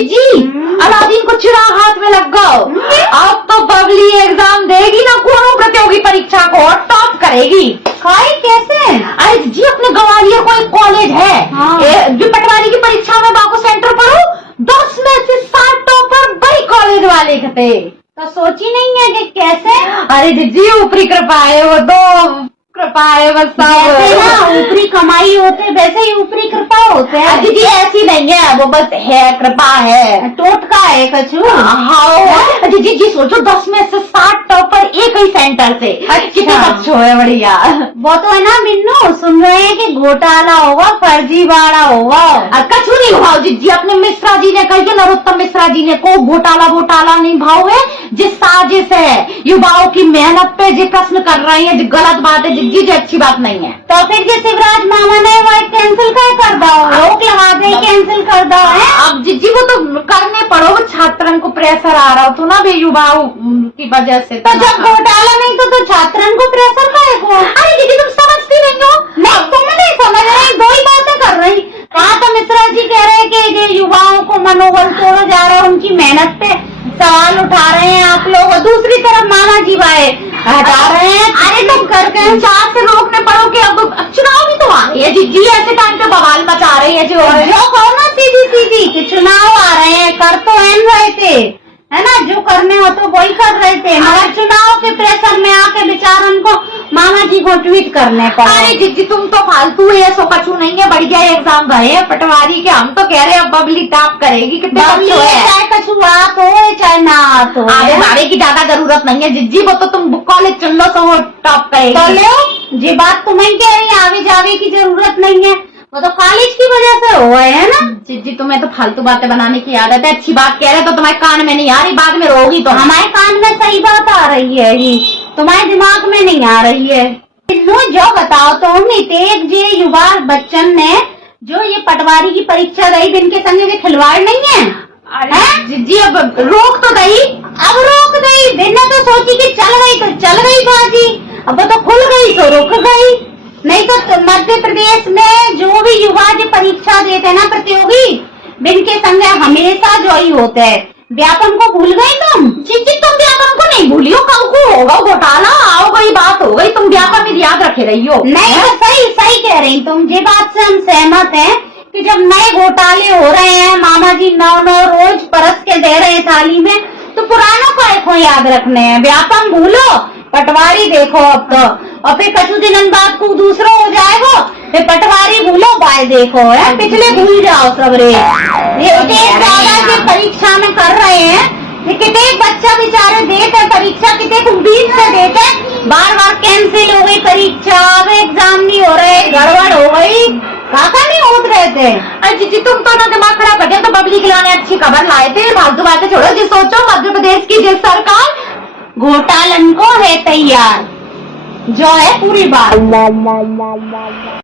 जीजी अलादीन को चिराग हाथ में लग गो। अब तो बबली एग्जाम देगी ना कोनो प्रतियोगी परीक्षा को और टॉप करेगी। कैसे? अरे जी अपने ग्वालियर को एक कॉलेज है जो पटवारी की परीक्षा में बाको सेंटर पढ़ो 10 में से 7 टॉपर बड़ी कॉलेज वाले थे। तो सोची नहीं है कि कैसे? अरे जीजी ऊपरी कृपा है, वो तो कृपा है बस। जैसे ना ऊपरी कमाई होते वैसे ही ऊपरी कृपा होते हैं। दीदी ऐसी नहीं है, वो बस है कृपा है, टोटका है कछु। हाँ जी सोचो 10 में से 7 टॉपर एक ही सेंटर से। कितने बच्चों है बढ़िया। वो तो है ना मिन्नू, सुन रहे हैं कि घोटाला होगा, फर्जीवाड़ा होगा। कछु नहीं हुआ जीजी। अपने मिश्रा जी ने कही नरोत्तम मिश्रा जी ने को घोटाला नहीं भाव है, जिस साजिश है युवाओं की मेहनत पे जो प्रश्न कर रहे हैं, जो गलत बात है जीजी, जो अच्छी बात नहीं है। तो फिर जो शिवराज मामा ने वो कैंसिल कर दो, रोक लगा दे, कैंसिल कर दो। अब जीजी वो तो करने पड़ो, छात्रन को प्रेशर आ रहा तो ना भी युवाओं की वजह से। तो जब घोटाला नहीं तो छात्रन को प्रेशर करेगा। अरे दीदी तुम समझती नहीं हो। नहीं तुम नहीं समझ रही, दो ही बातें कर रही। कहा तो मिश्रा जी कह रहे हैं कि युवाओं को मनोबल तोड़ा जा रहा है, उनकी मेहनत पे सवाल उठा रहे हैं आप लोग, और दूसरी तरफ मामा जी भाई हटा रहे हैं। अरे तुम करके चार से रोकने पड़ो कि अब चुनाव भी तो आ रही है जीजी, ऐसे टाइम पे बवाल मचा रही है जो कहो ना सीधी कि चुनाव आ रहे हैं, कर तो एन रहे थे, है ना, जो करने हो तो वही कर रहे थे, मगर चुनाव के प्रेशर में आके बेचारन को मामा जी को ट्वीट करने पड़े। अरे जीजी तुम तो फालतू है, सो कछु नहीं है, बढ़िया एग्जाम भरे हैं पटवारी के। हम तो कह रहे हैं बबली टॉप करेगी। कितने बच्चे है, चाहे कछु बात हो चाहे ना हो, आगे बारे की ज्यादा जरूरत नहीं है जीजी। वो तो तुम कॉलेज चल लो तो वो टॉप करेगी। तो लो जी बात तुम्हें कह रही है, आगे जावे की जरूरत नहीं है, वो तो कॉलेज की वजह से हुआ है ना। जीजी तुम्हें तो फालतू बातें बनाने की आदत है। अच्छी बात कह रहे तो तुम्हारे कान में नहीं आ रही, बाद में रोगी तो। हमारे कान में सही बात आ रही है, ये तुम्हारे दिमाग में नहीं आ रही है। जो बताओ तो नितेश जी युवा बच्चन ने जो ये पटवारी की परीक्षा गई, इनके संग ये खिलवाड़ नहीं है। अरे जीजी अब रोक तो गई, अब रोक गई, बिना तो सोची कि चल गई तो चल गई बाजी, अब तो खुल गई तो रुक गई। नहीं तो मध्य प्रदेश में जो भी युवा जो परीक्षा देते हैं ना प्रतियोगी, इनके संग हमेशा जो ही होते हैं। व्यापम को भूल गई तुम? जीजी तुम व्यापम को नहीं भूली हो, कल को होगा घोटाला, आओ गई बात हो गई, तुम व्यापम में याद रखे रही हो। नहीं तो सही कह रही तुम, ये बात से हम सहमत हैं कि जब नए घोटाले हो रहे हैं, मामा जी 9 रोज परस के दे रहे हैं थाली में, तो पुरानों को याद रखने हैं। व्यापम भूलो, पटवारी देखो अब तो, और फिर कछु दिन बाद को दूसरा हो जाएगा, फिर पटवारी भूलो बाय देखो है, पिछले भूल जाओ सब रे। ये ज्यादा जो परीक्षा में कर रहे हैं, ये कितने बच्चा बेचारे देते परीक्षा, कितने उम्मीद से देते, बार कैंसिल हो गई परीक्षा, अब एग्जाम नहीं हो रहे, गड़बड़ हो गई, काका नहीं होत रहे थे। अरे जीजी तुम तो ना दिमाग खराब कर दिया। तो बबली खिलाने अच्छी खबर लाए थे, फालतू बातें छोड़ो। जी सोचो मध्य प्रदेश की जिस सरकार घोटालन को है तैयार, जो है पूरी बात।